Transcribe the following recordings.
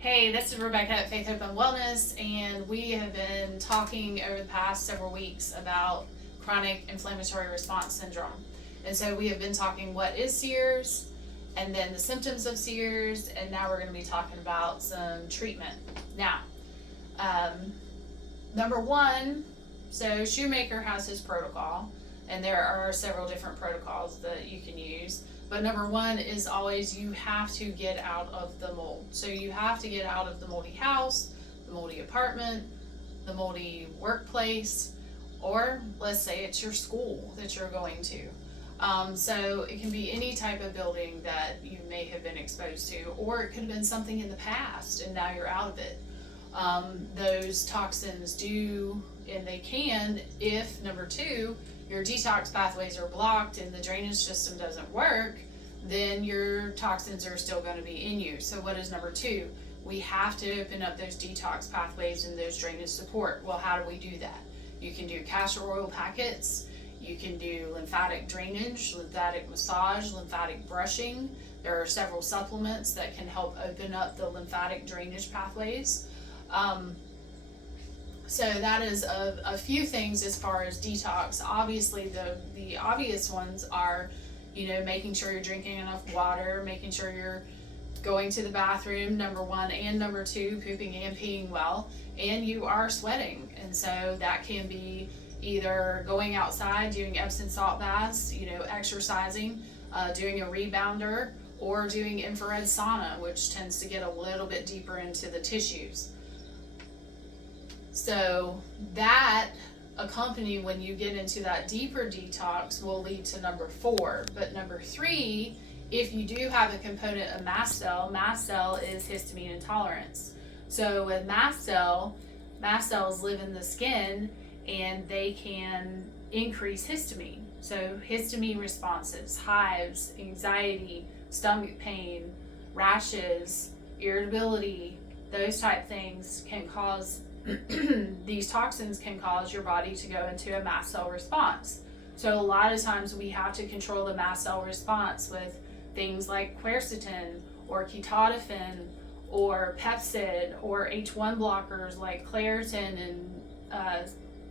Hey, this is Rebecca at Faith Hope and Wellness, and we have been talking over the past several weeks about chronic inflammatory response syndrome. And so we have been talking what is CIRS, and then the symptoms of CIRS, and now we're going to be talking about some treatment. Now, number one, so Shoemaker has his protocol, and there are several different protocols that you can use. But number one is always you have to get out of the mold. So you have to get out of the moldy house, the moldy apartment, the moldy workplace, or let's say it's your school that you're going to. So it can be any type of building that you may have been exposed to, or it could have been something in the past and now you're out of it. Those toxins do, and they can, if number two, your detox pathways are blocked and the drainage system doesn't work, then your toxins are still going to be in you. So what is number two? We have to open up those detox pathways and those drainage support. Well, how do we do that? You can do castor oil packets, you can do lymphatic drainage, lymphatic massage, lymphatic brushing. There are several supplements that can help open up the lymphatic drainage pathways. So that is a few things as far as detox. Obviously, the obvious ones are, making sure you're drinking enough water, making sure you're going to the bathroom, number one, and number two, pooping and peeing well, and you are sweating. And so that can be either going outside, doing Epsom salt baths, exercising, doing a rebounder, or doing infrared sauna, which tends to get a little bit deeper into the tissues. So that accompanied when you get into that deeper detox will lead to number four. But number three, if you do have a component of mast cell is histamine intolerance. So with mast cells live in the skin and they can increase histamine. So histamine responses, hives, anxiety, stomach pain, rashes, irritability, those type things can cause these toxins can cause your body to go into a mast cell response. So a lot of times we have to control the mast cell response with things like quercetin or ketotifen or Pepcid or H1 blockers like Claritin, and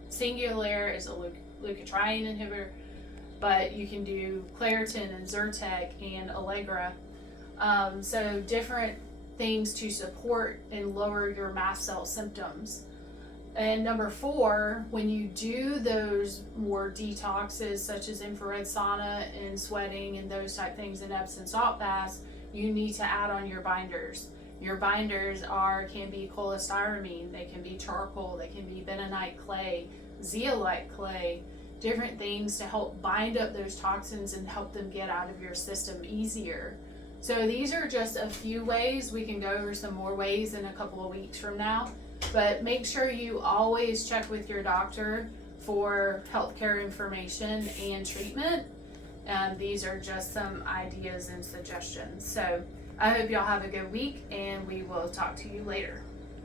Singulair is a leukotriene inhibitor, but you can do Claritin and Zyrtec and Allegra. So different things to support and lower your mast cell symptoms. And number four, when you do those more detoxes such as infrared sauna and sweating and those type things and Epsom salt baths, you need to add on your binders. Your binders can be cholestyramine, they can be charcoal, they can be bentonite clay, zeolite clay, different things to help bind up those toxins and help them get out of your system easier. So these are just a few ways. We can go over some more ways in a couple of weeks from now, but make sure you always check with your doctor for healthcare information and treatment. These are just some ideas and suggestions. So I hope y'all have a good week, and we will talk to you later.